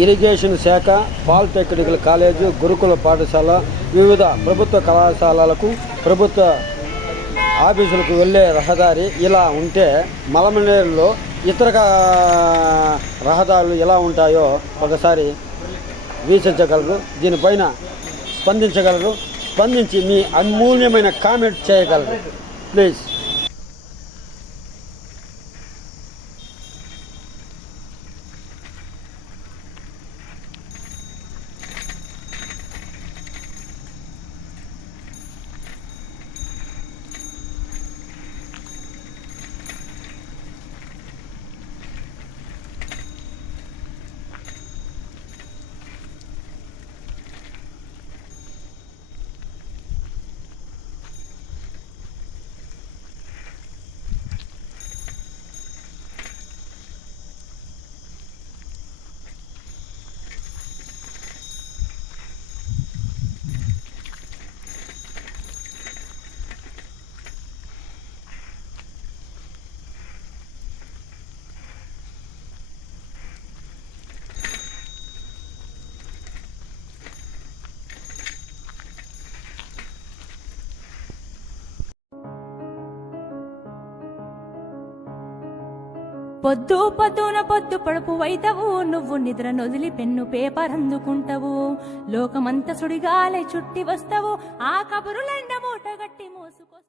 Irrigation శాఖ, polytechnical college, గురుకుల పాఠశాల, వివిధ ప్రభుత్వ కళాశాలలకు, ప్రభుత్వ ఆఫీసులకు వెళ్ళే రహదారి ఇలా ఉంటే మలమనేరులో ఇతర రహదారులు ఎలా ఉంటాయో ఒకసారి వీక్షించగలరు. దీనిపైన స్పందించగలరు. స్పందించి మీ అమూల్యమైన కామెంట్ చేయగలరు ప్లీజ్. పొద్దు పొద్దున పొద్దు పడుపు వైతవు, నువ్వు నిద్ర నొదిలి పెన్ను పేపర్ అందుకుంటావు. లోకమంత సుడిగాలై చుట్టి వస్తావు, ఆ కబురులెండ మూట గట్టి మోసుకో.